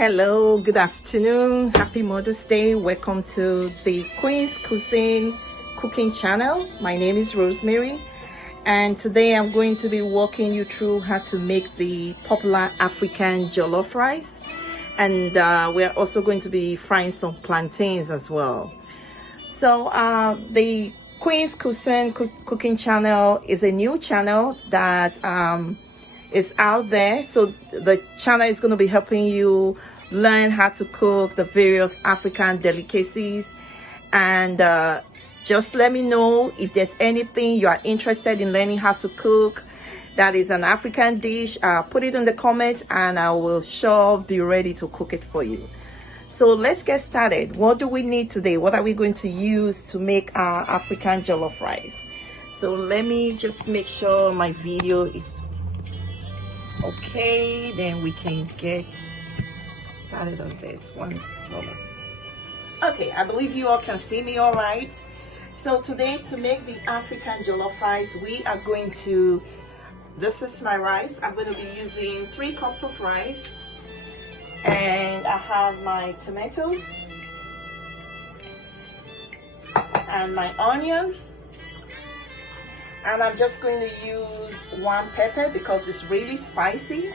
Hello, good afternoon, happy Mother's Day. Welcome to the Queen's Cuisine cooking channel. My name is Rosemary, and today I'm going to be walking you through how to make the popular African jollof rice, and we're also going to be frying some plantains as well. So the Queen's Cuisine cooking channel is a new channel that is out there. So the channel is going to be helping you learn how to cook the various African delicacies, and just let me know if there's anything you are interested in learning how to cook that is an African dish. Put it in the comments and I will sure be ready to cook it for you. So let's get started. What do we need today? What are we going to use to make our African jollof rice? So let me just make sure my video is okay, then we can get started on this one moment. Okay, I believe you all can see me all right. So today, to make the African jollof rice, we are going to, this is my rice. I'm going to be using 3 cups of rice, and I have my tomatoes and my onion, and I'm just going to use 1 pepper because it's really spicy.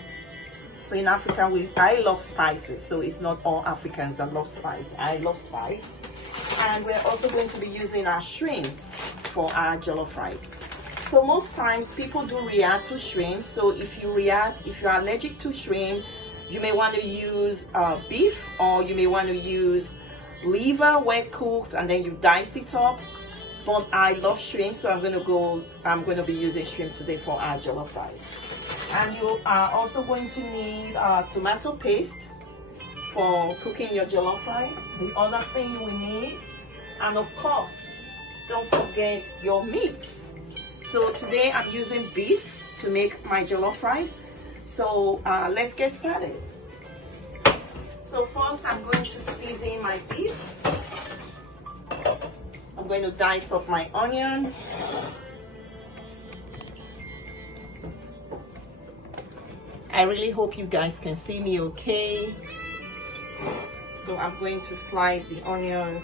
So in Africa, I love spices, so it's not all Africans that love spice. I love spice. And we're also going to be using our shrimps for our jollof rice. So most times people do react to shrimp. So if you're allergic to shrimp, you may want to use beef, or you may want to use liver well cooked and then you dice it up. But I love shrimp, so I'm going to be using shrimp today for our jollof rice. And you are also going to need tomato paste for cooking your jollof rice. The other thing you will need, and of course, don't forget your meats. So today I'm using beef to make my jollof rice. So let's get started. So first I'm going to season my beef. I'm going to dice up my onion. I really hope you guys can see me okay. So I'm going to slice the onions.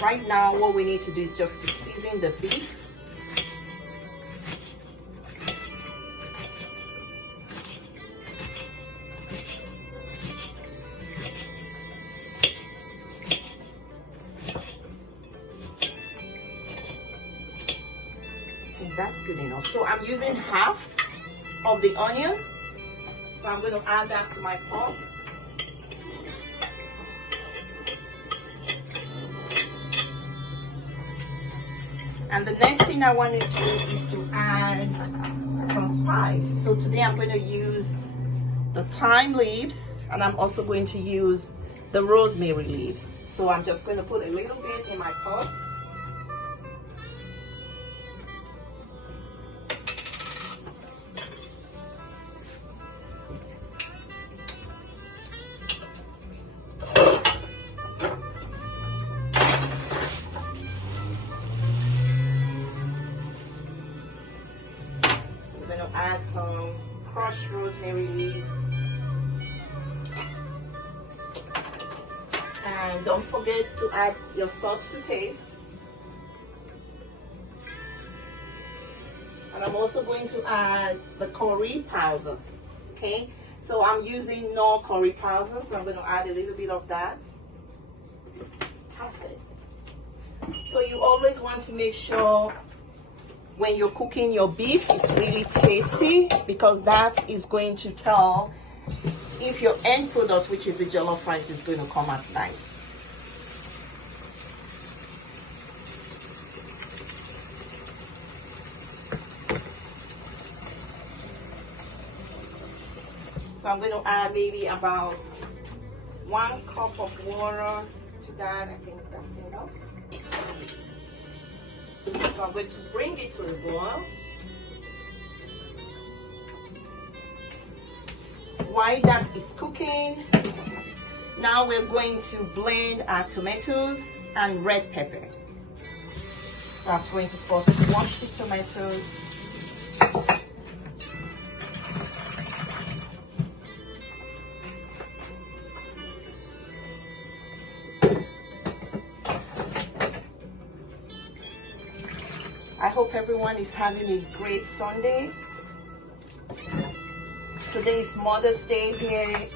Right now, what we need to do is just to season the beef. That's good enough. So I'm using half of the onion, so I'm going to add that to my pot. And the next thing I want to do is to add some spice. So today I'm going to use the thyme leaves, and I'm also going to use the rosemary leaves. So I'm just going to put a little bit in my pot. Add some crushed rosemary leaves, and don't forget to add your salt to taste. And I'm also going to add the curry powder. Okay, so I'm using no curry powder, so I'm going to add a little bit of that. Perfect. So you always want to make sure when you're cooking your beef, it's really tasty, because that is going to tell if your end product, which is the jollof rice, is going to come out nice. So I'm going to add maybe about 1 cup of water to that. I think that's enough. So I'm going to bring it to a boil. While that is cooking, now we're going to blend our tomatoes and red pepper. So I'm going to first wash the tomatoes. hope everyone is having a great Sunday. Today is Mother's Day here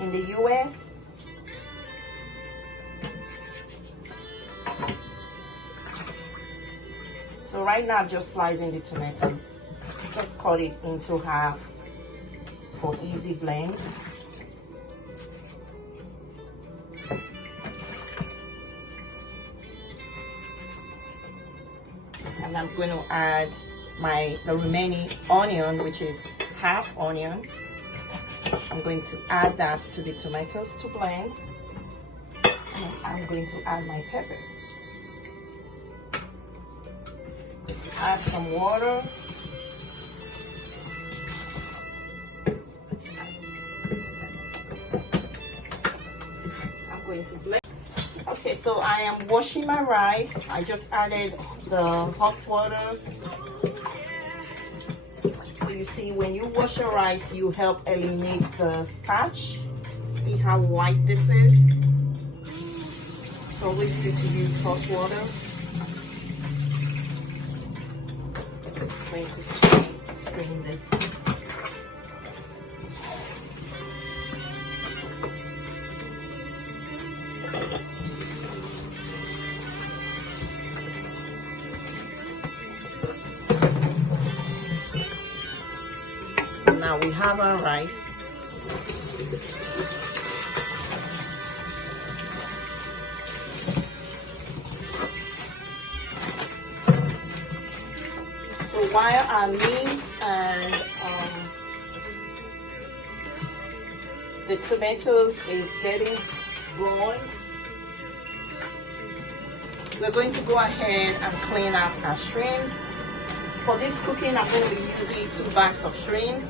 in the US. So right now I'm just slicing the tomatoes. Just cut it into half for easy blend. And I'm going to add the remaining onion, which is half onion. I'm going to add that to the tomatoes to blend. And I'm going to add my pepper. Add some water. I'm going to blend. Okay, so I am washing my rice. I just added the hot water. So you see, when you wash your rice, you help eliminate the starch. See how white this is? It's always good to use hot water. It's going to strain this. So now we have our rice. So while our meat and the tomatoes is getting brown, we're going to go ahead and clean out our shrimps. For this cooking, I'm going to be using 2 bags of shrimps.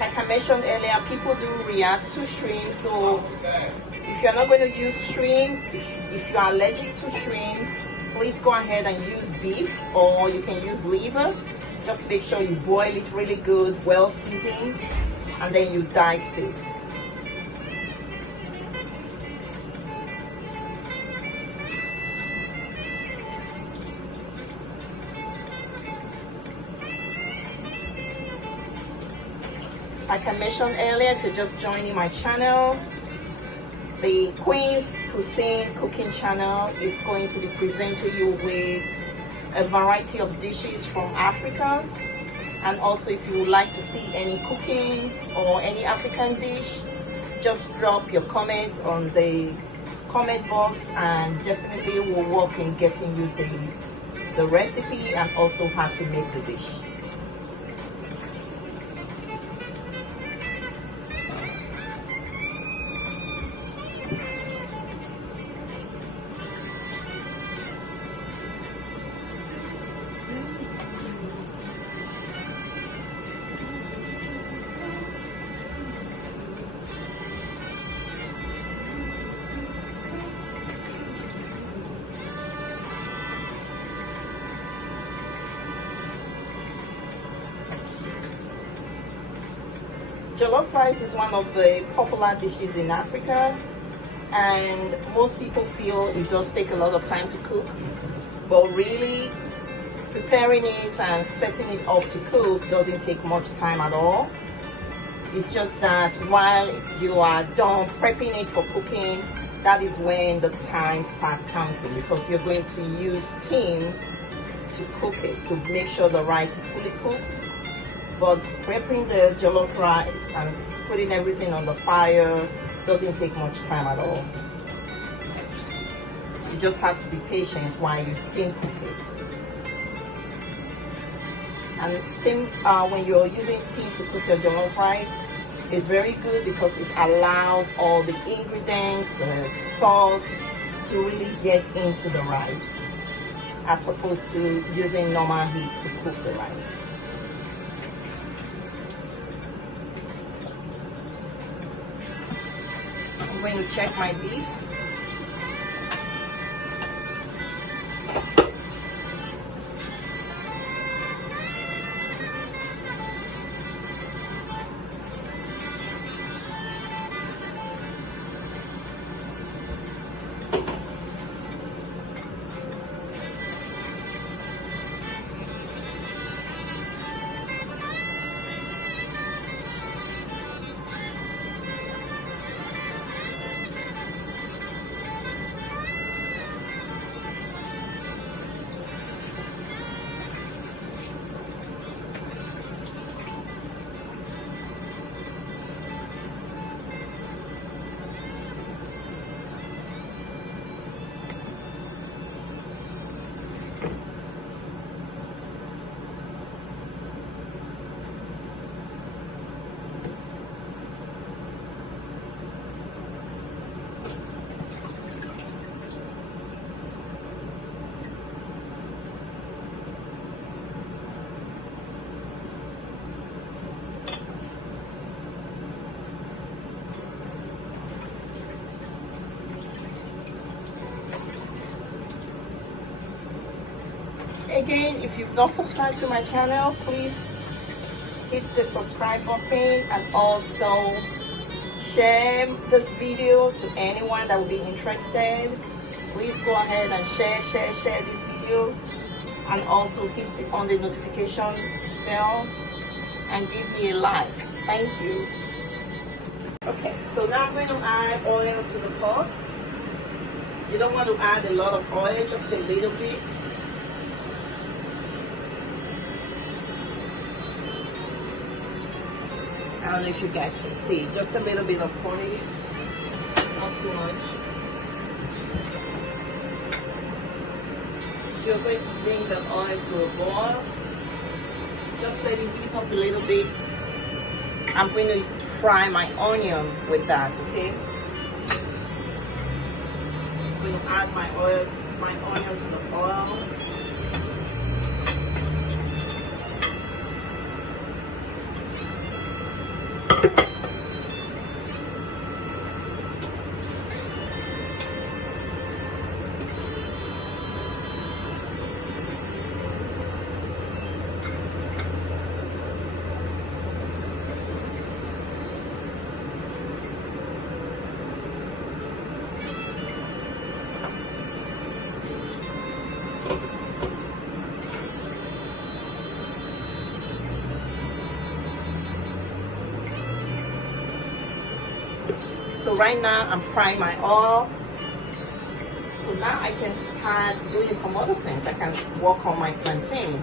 Like I mentioned earlier, people do react to shrimp, so if you're not going to use shrimp, if you are allergic to shrimp, please go ahead and use beef, or you can use liver. Just make sure you boil it really good, well seasoned, and then you dice it. Like I mentioned earlier, if you're just joining my channel, the Queen's Cuisine cooking channel is going to be presenting you with a variety of dishes from Africa. And also, if you would like to see any cooking or any African dish, just drop your comments on the comment box, and definitely we'll work in getting you the recipe and also how to make the dish. Jollof rice is one of the popular dishes in Africa, and most people feel it does take a lot of time to cook, but really preparing it and setting it up to cook doesn't take much time at all. It's just that while you are done prepping it for cooking, that is when the time starts counting, because you're going to use steam to cook it to make sure the rice is fully cooked. But prepping the jollof rice and putting everything on the fire doesn't take much time at all. You just have to be patient while you steam cook it. And steam, when you're using steam to cook your jollof rice, is very good because it allows all the ingredients, the sauce, to really get into the rice, as opposed to using normal heat to cook the rice. I'm going to check my beef. Again, if you've not subscribed to my channel, please hit the subscribe button and also share this video to anyone that will be interested. Please go ahead and share this video, and also hit on the notification bell and give me a like. Thank you. Okay, so now I'm going to add oil to the pot. You don't want to add a lot of oil, just a little bit. I don't know if you guys can see, just a little bit of oil, not too much. You're going to bring the oil to a boil. Just let it heat up a little bit. I'm going to fry my onion with that, okay? I'm going to add my onion to the oil. So right now I'm frying my oil. So now I can start doing some other things. I can work on my plantain.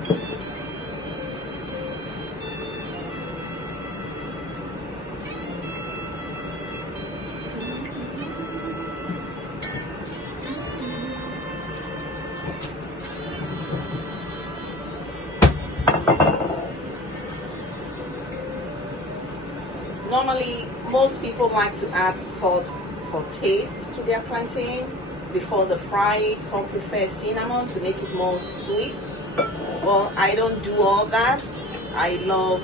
Normally, most people like to add salt for taste to their plantain before they fry it. Some prefer cinnamon to make it more sweet. Well, I don't do all that. I love,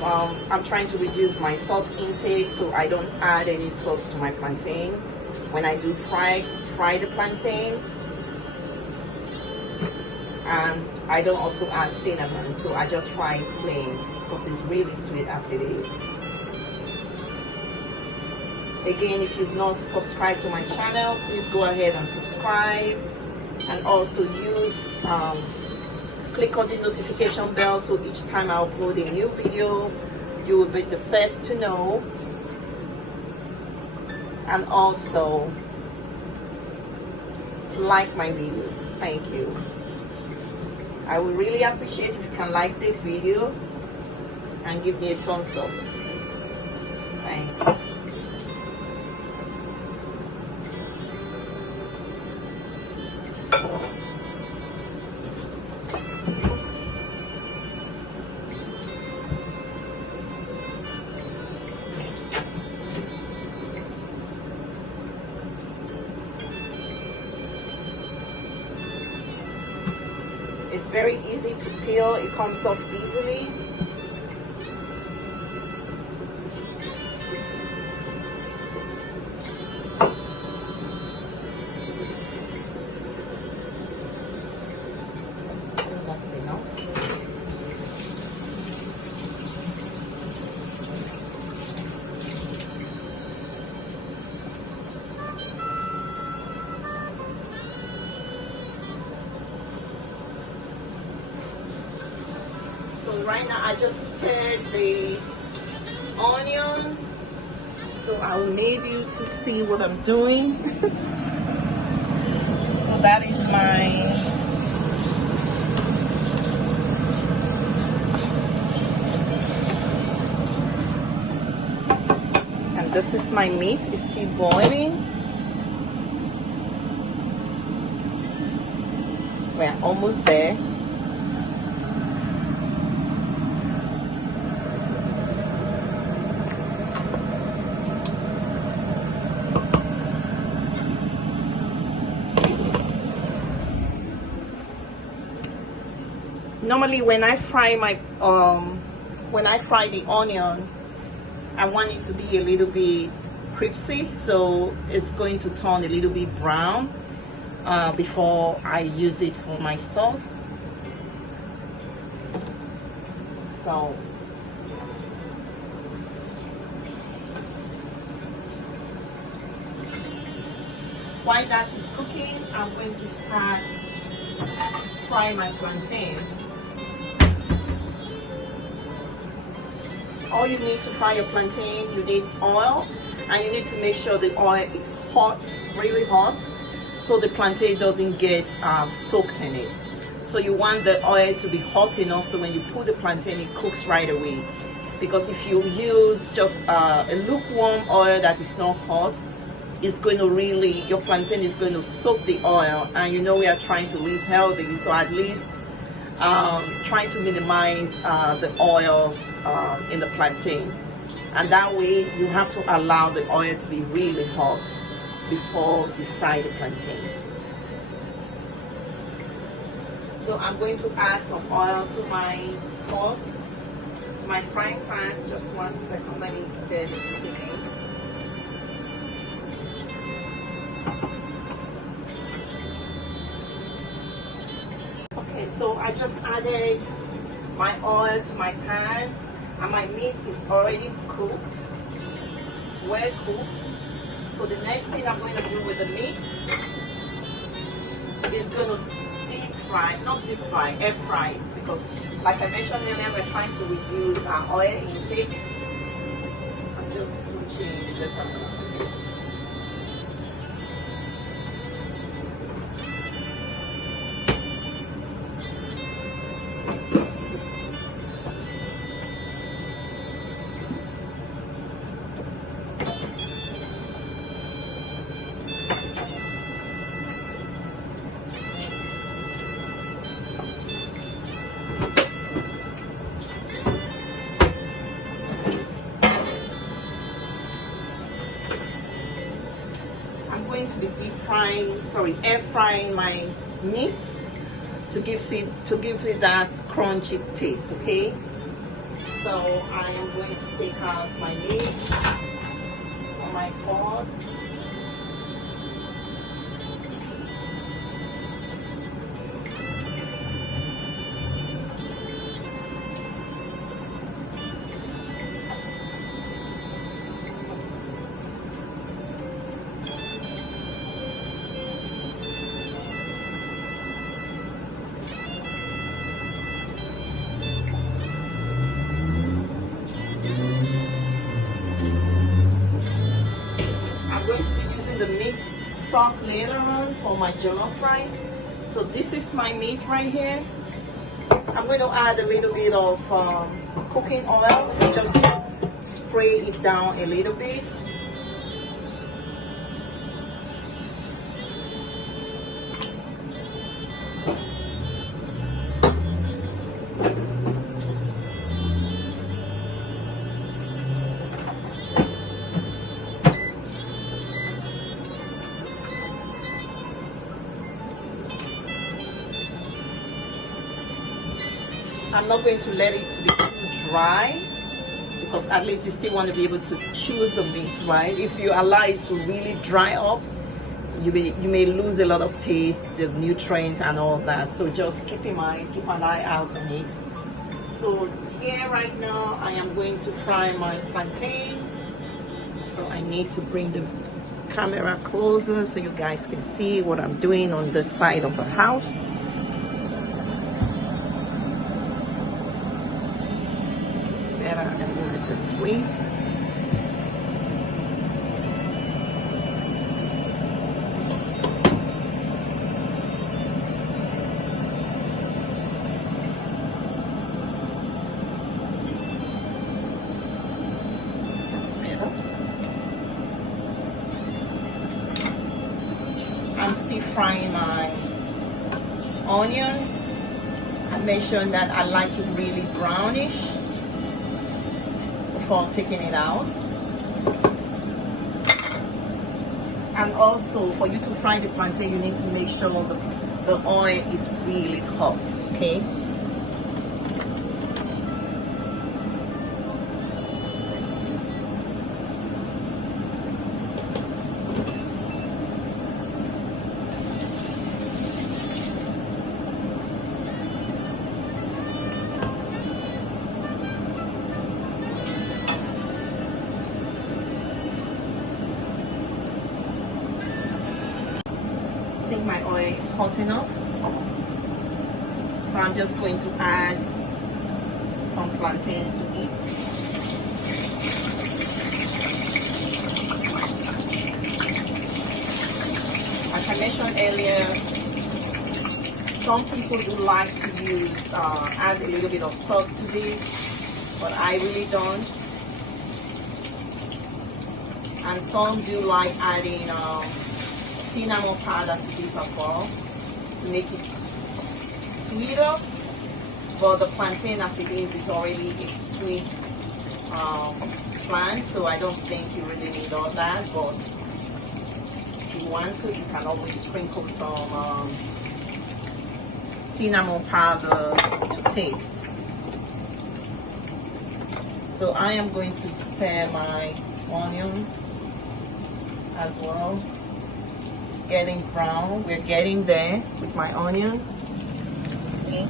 I'm trying to reduce my salt intake, so I don't add any salt to my plantain. When I do fry the plantain, and I don't also add cinnamon, so I just fry it plain because it's really sweet as it is. Again, if you've not subscribed to my channel, please go ahead and subscribe, and also click on the notification bell so each time I upload a new video, you will be the first to know. And also like my video. Thank you. I would really appreciate if you can like this video and give me a thumbs up. Thanks. It's very easy to peel. It comes off easily. That's enough. So right now I just stirred the onion, so I'll need you to see what I'm doing. So that is my and this is my meat. It's still boiling. We're almost there. Normally when I fry the onion, I want it to be a little bit crispy, so it's going to turn a little bit brown before I use it for my sauce. So while that is cooking, I'm going to start fry my plantain. All you need to fry your plantain, you need oil, and you need to make sure the oil is hot, really hot, so the plantain doesn't get soaked in it. So you want the oil to be hot enough so when you put the plantain, it cooks right away. Because if you use just a lukewarm oil that is not hot, it's going to really, your plantain is going to soak the oil, and you know we are trying to live healthy, so at least trying to minimize the oil in the plantain, and that way you have to allow the oil to be really hot before you fry the plantain. So I'm going to add some oil to my pot, to my frying pan. Just 1 second, let me stir this again. Okay, so I just added my oil to my pan, and my meat is already cooked, well cooked. So the next thing I'm going to do with the meat is going to deep fry, not deep fry, air fry it, because like I mentioned earlier, we're trying to reduce our oil intake. I'm just switching this around. To be air frying my meat to give it that crunchy taste. Okay, so I am going to take out my meat from my pot. The meat stock later on for my jollof rice. So this is my meat right here. I'm going to add a little bit of cooking oil, just spray it down a little bit. I'm not going to let it to be too dry, because at least you still want to be able to chew the meat, right? If you allow it to really dry up, you may lose a lot of taste, the nutrients and all that. So just keep in mind, keep an eye out on it. So here right now I am going to fry my plantain. So I need to bring the camera closer so you guys can see what I'm doing on the side of the house. It's better and move it this way. I'm still frying my onion. I mentioned that I like it really brownish before taking it out. And also, for you to fry the plantain, you need to make sure the oil is really hot, okay? I think my oil is hot enough, so I'm just going to add some plantains to it. Like I mentioned earlier, some people do like to use add a little bit of salt to this, but I really don't. And some do like adding cinnamon powder to this as well to make it sweeter, but the plantain as it is already a sweet plant, so I don't think you really need all that. But if you want to, you can always sprinkle some cinnamon powder to taste. So I am going to stir my onion as well. Getting brown. We're getting there with my onion. See?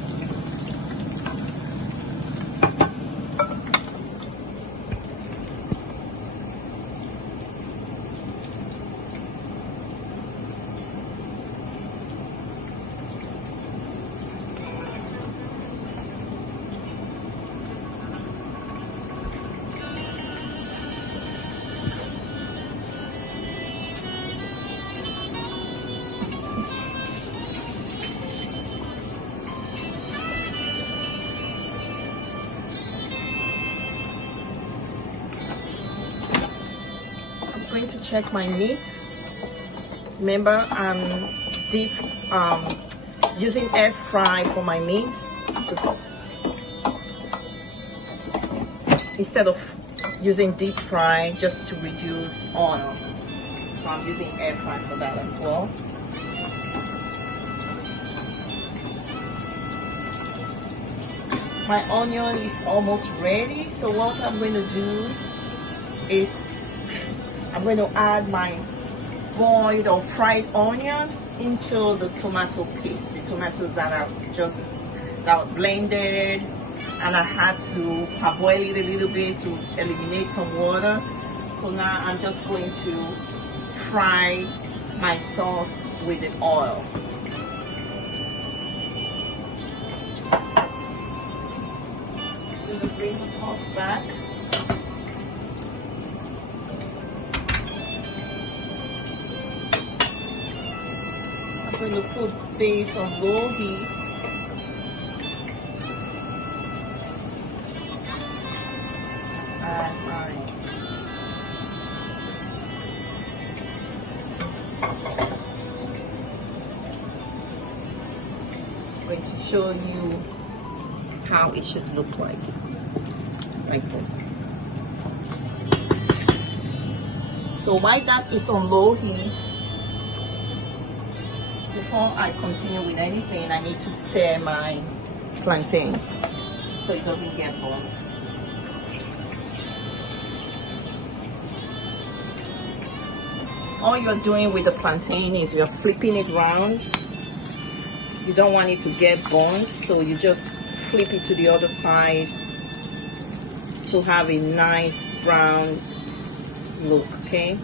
Going to check my meat. Remember, I'm deep using air fry for my meat instead of using deep fry, just to reduce oil. So I'm using air fry for that as well. My onion is almost ready, so what I'm going to do is I'm going to add my boiled or fried onion into the tomato paste, the tomatoes that are blended, and I had to parboil it a little bit to eliminate some water. So now I'm just going to fry my sauce with the oil. I'm going to bring the pot back. I'm going to put this on low heat. And I'm going to show you how it should look like this. So while that is on low heat, before I continue with anything, I need to stir my plantains. so it doesn't get burnt. All you're doing with the plantain is you're flipping it round. You don't want it to get burnt, so you just flip it to the other side to have a nice brown look, okay?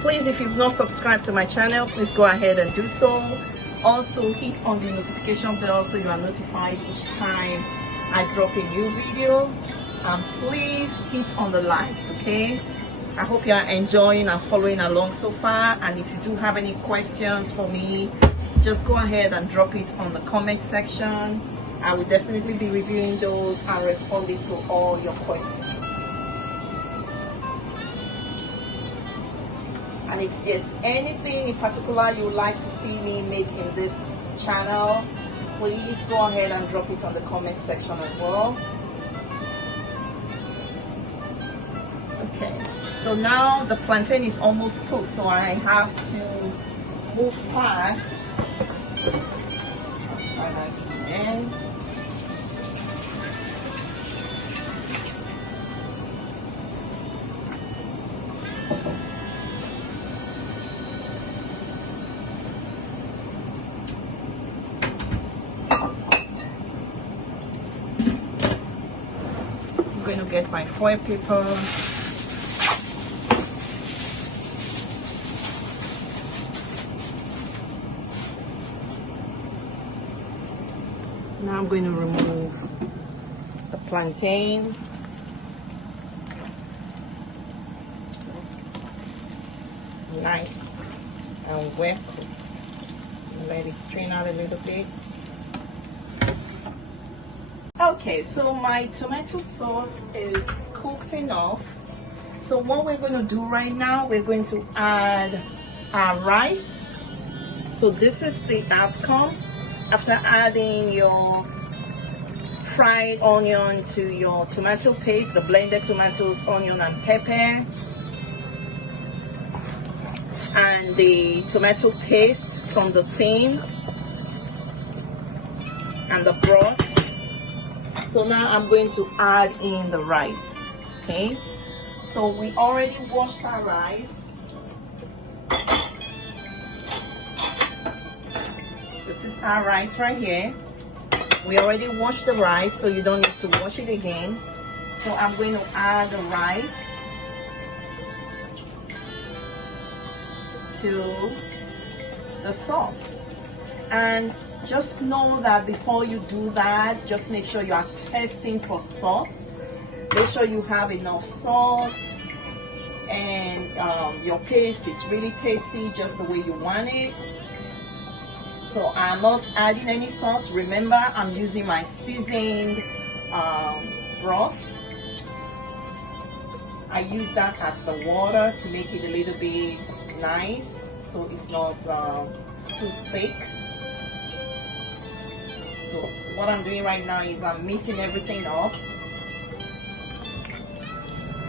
Please, if you've not subscribed to my channel, please go ahead and do so. Also, hit on the notification bell so you are notified each time I drop a new video. And please hit on the likes, okay? I hope you are enjoying and following along so far. And if you do have any questions for me, just go ahead and drop it on the comment section. I will definitely be reviewing those and responding to all your questions. And if there's anything in particular you would like to see me make in this channel, please go ahead and drop it on the comment section as well. Okay, so now the plantain is almost cooked, so I have to move fast. And I'm going to get my foil paper. Now I'm going to remove the plantain. Nice and well cooked. Let it strain out a little bit. Okay, so my tomato sauce is cooked enough. So what we're going to do right now, we're going to add our rice. So this is the outcome after adding your fried onion to your tomato paste, the blended tomatoes, onion and pepper, and the tomato paste from the tin and the broth. So now I'm going to add in the rice. Okay, so we already washed our rice. This is our rice right here. We already washed the rice, so you don't need to wash it again. So I'm going to add the rice to the sauce. And just know that before you do that, just make sure you are testing for salt. Make sure you have enough salt and your paste is really tasty just the way you want it. So I'm not adding any salt. Remember, I'm using my seasoned broth. I use that as the water to make it a little bit nice, so it's not too thick. So what I'm doing right now is I'm mixing everything up.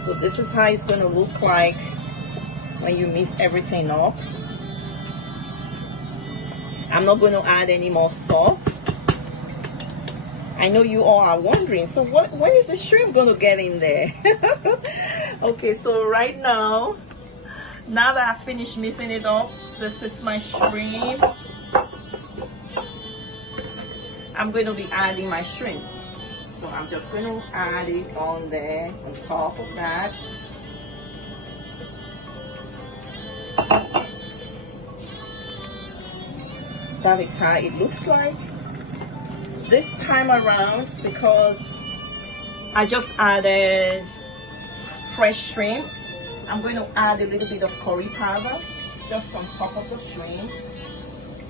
So this is how it's going to look like when you mix everything up. I'm not going to add any more salt. I know you all are wondering, so when is the shrimp going to get in there? Okay, so right now that I finished mixing it up, this is my shrimp. I'm going to be adding my shrimp. So I'm just going to add it on there, on top of that. That is how it looks like. This time around, because I just added fresh shrimp. I'm going to add a little bit of curry powder just on top of the shrimp,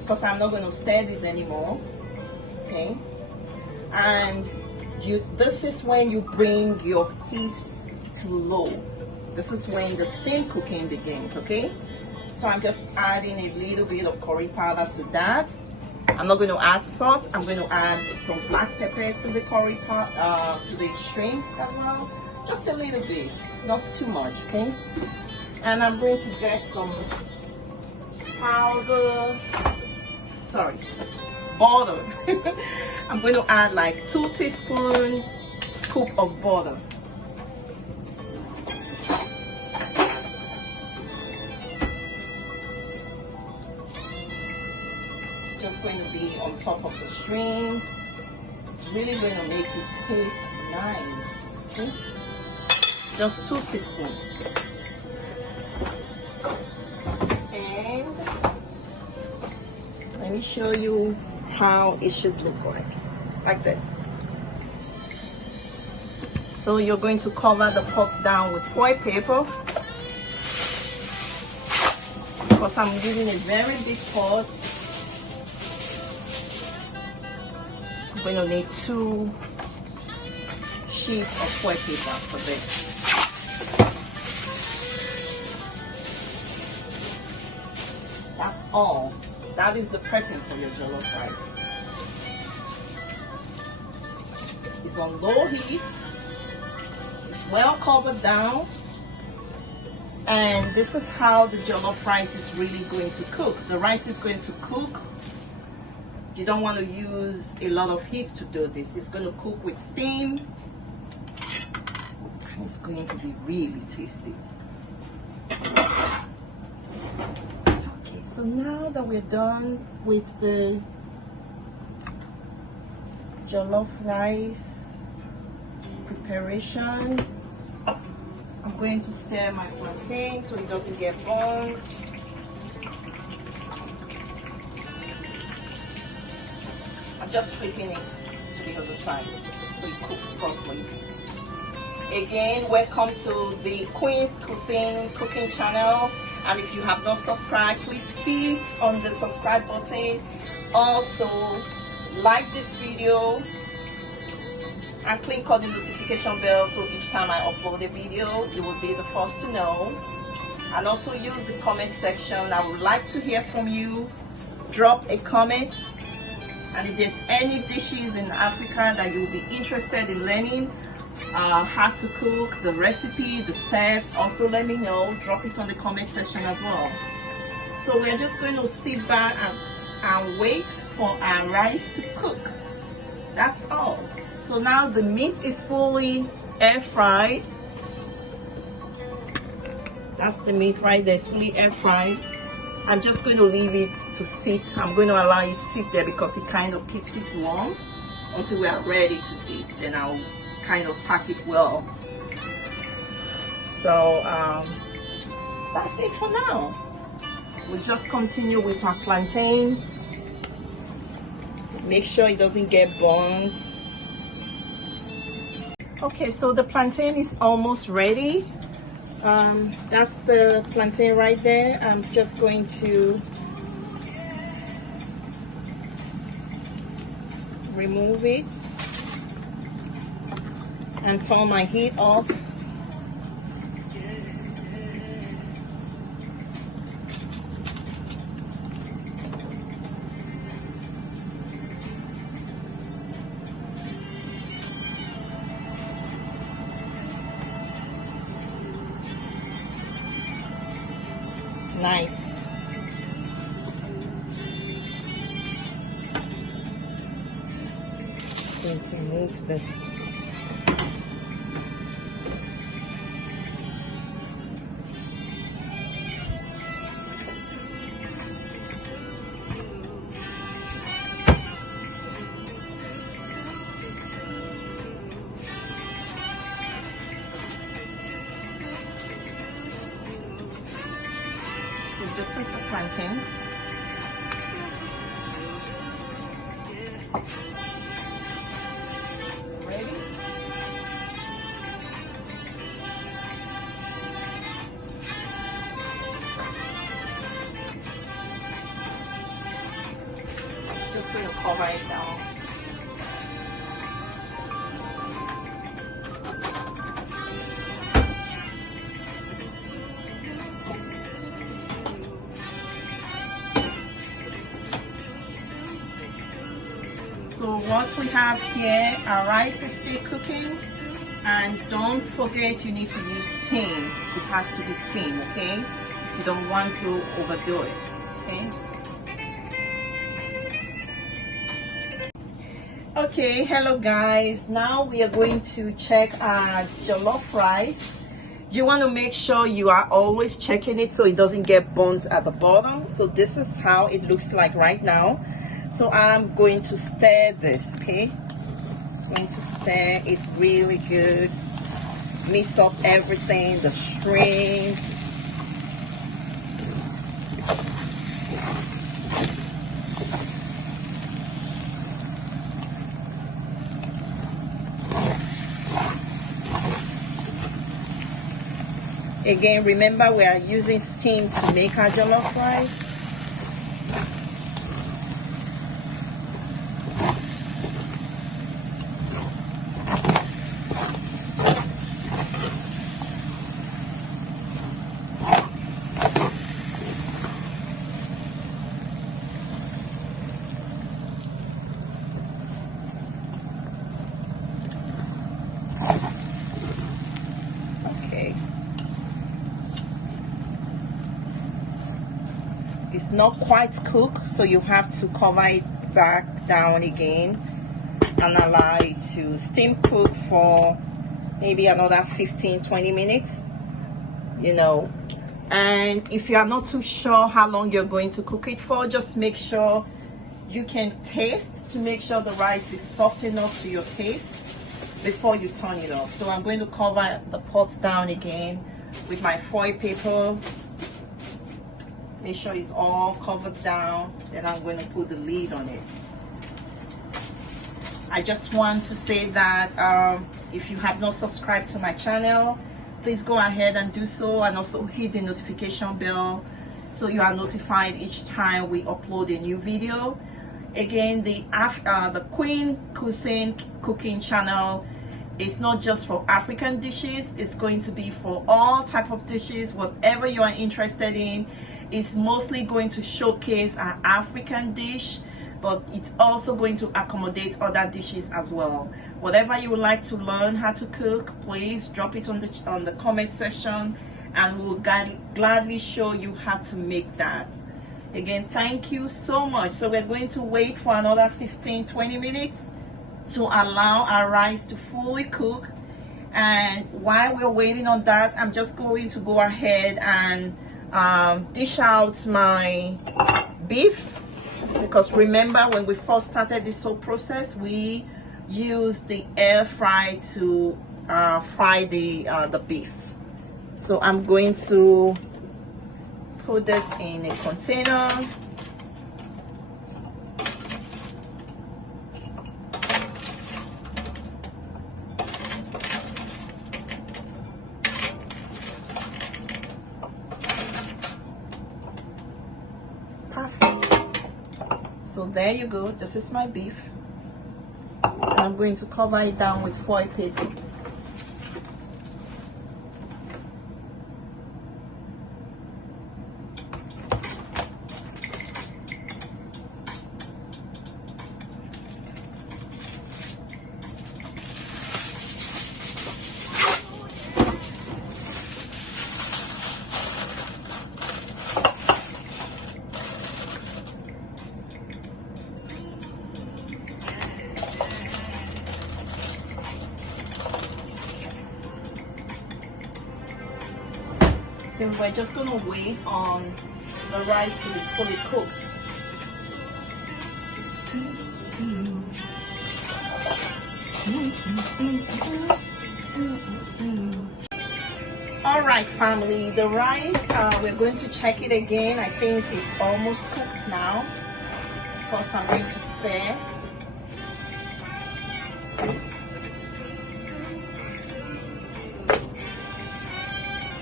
because I'm not going to stir this anymore. Okay, and this is when you bring your heat to low. This is when the steam cooking begins. Okay, so I'm just adding a little bit of curry powder to that. I'm not going to add salt. I'm going to add some black pepper to the curry to the shrimp as well, just a little bit, not too much. Okay, and I'm going to get some butter. I'm going to add like 2 teaspoons scoop of butter. It's just going to be on top of the shrimp. It's really going to make it taste nice. Okay? Just 2 teaspoons. And let me show you how it should look like this. So you're going to cover the pot down with foil paper, because I'm using a very big pot. I'm going to need 2 sheets of foil paper for this. That's all. That is the prepping for your jollof rice. It's on low heat. It's well covered down. And this is how the jollof rice is really going to cook. The rice is going to cook. You don't want to use a lot of heat to do this. It's going to cook with steam. And it's going to be really tasty. So now that we're done with the jollof rice preparation, I'm going to stir my plantain so it doesn't get burnt. I'm just flipping it to the other side so it cooks properly. Again, welcome to the Queen's Cuisine cooking channel. And if you have not subscribed, please hit on the subscribe button. Also, like this video and click on the notification bell so each time I upload a video, you will be the first to know. And also use the comment section. I would like to hear from you. Drop a comment. And if there's any dishes in Africa that you'll be interested in learning, how to cook, the recipe, the steps, also let me know. Drop it on the comment section as well. So we're just going to sit back and wait for our rice to cook. That's all. So now the meat is fully air fried. That's the meat right there. It's fully air fried. I'm just going to leave it to sit. I'm going to allow it to sit there because it kind of keeps it warm until we are ready to eat. Then I'll kind of pack it well. So that's it for now. We'll just continue with our plantain. Make sure it doesn't get burnt. Okay, so the plantain is almost ready. That's the plantain right there. I'm just going to remove it and turn my heat off. Nice. Going to remove this. This is the plantain. Ready? just going to cover it down. So what we have here, our rice is still cooking, and don't forget you need to use steam. It has to be steam, okay? You don't want to overdo it, okay? Okay, hello guys. Now we are going to check our jollof rice. You want to make sure you are always checking it so it doesn't get burnt at the bottom. So this is how it looks like right now. So I'm going to stir this, okay? I'm going to stir it really good. Mix up everything, the shrimp. Again, remember we are using steam to make our jollof rice. It's not quite cooked, so you have to cover it back down again and allow it to steam cook for maybe another 15-20 minutes, you know. And if you are not too sure how long you're going to cook it for, just make sure you can taste to make sure the rice is soft enough to your taste before you turn it off. So I'm going to cover the pot down again with my foil paper. Make sure it's all covered down. Then I'm going to put the lid on it. I just want to say that if you have not subscribed to my channel, please go ahead and do so, and also hit the notification bell so you are notified each time we upload a new video. Again, the Queen Cuisine cooking channel is not just for African dishes. It's going to be for all type of dishes, whatever you are interested in. It's mostly going to showcase an African dish, but it's also going to accommodate other dishes as well. Whatever you would like to learn how to cook, please drop it on the comment section, and we'll gladly show you how to make that. Again, thank you so much. So we're going to wait for another 15-20 minutes to allow our rice to fully cook. And while we're waiting on that, I'm just going to go ahead and dish out my beef, because remember when we first started this whole process, we used the air fry to fry the beef. So I'm going to put this in a container. Perfect. So there you go. This is my beef. And I'm going to cover it down with foil paper. So we're just going to wait on the rice to be fully cooked. Alright family, the rice, we're going to check it again. I think it's almost cooked now. First I'm going to stir.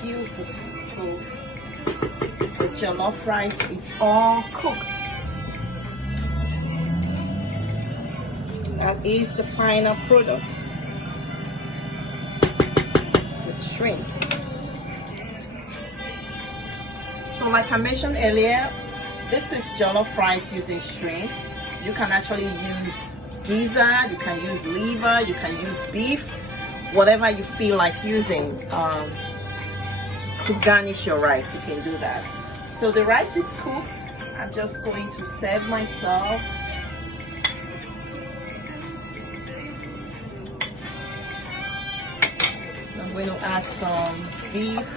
Beautiful. So the jollof rice is all cooked. That is the final product with shrimp. So like I mentioned earlier, this is jollof rice using shrimp. You can actually use gizzard, you can use liver, you can use beef, whatever you feel like using to garnish your rice, you can do that. So the rice is cooked. I'm just going to serve myself. I'm going to add some beef.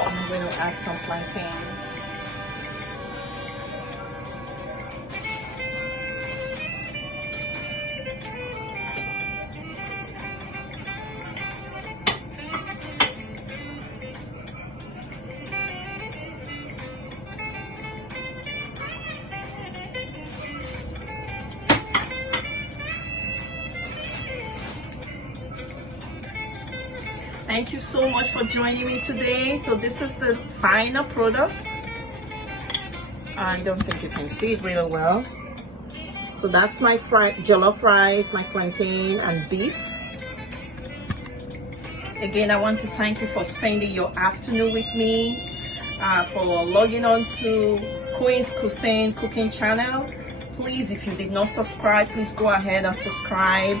I'm going to add some plantain. Thank you so much for joining me today. So this is the final product. I don't think you can see it really well. So that's my jollof rice, my plantain and beef. Again, I want to thank you for spending your afternoon with me, for logging on to Queen's Cuisine cooking channel. Please, if you did not subscribe, please go ahead and subscribe.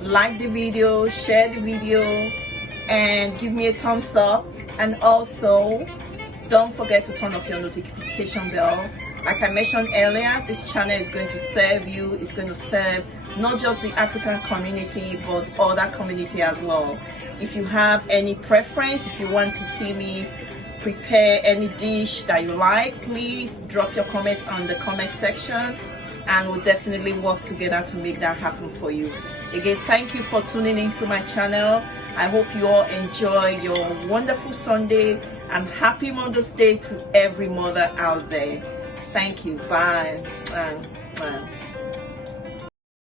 Like the video, share the video, and give me a thumbs up. And also don't forget to turn off your notification bell. Like I mentioned earlier, this channel is going to serve you. It's going to serve not just the African community but other community as well. If you have any preference, if you want to see me prepare any dish that you like, please drop your comments on the comment section and we'll definitely work together to make that happen for you. Again, thank you for tuning into my channel. I hope you all enjoy your wonderful Sunday and happy Mother's Day to every mother out there. Thank you. Bye. Bye. Bye.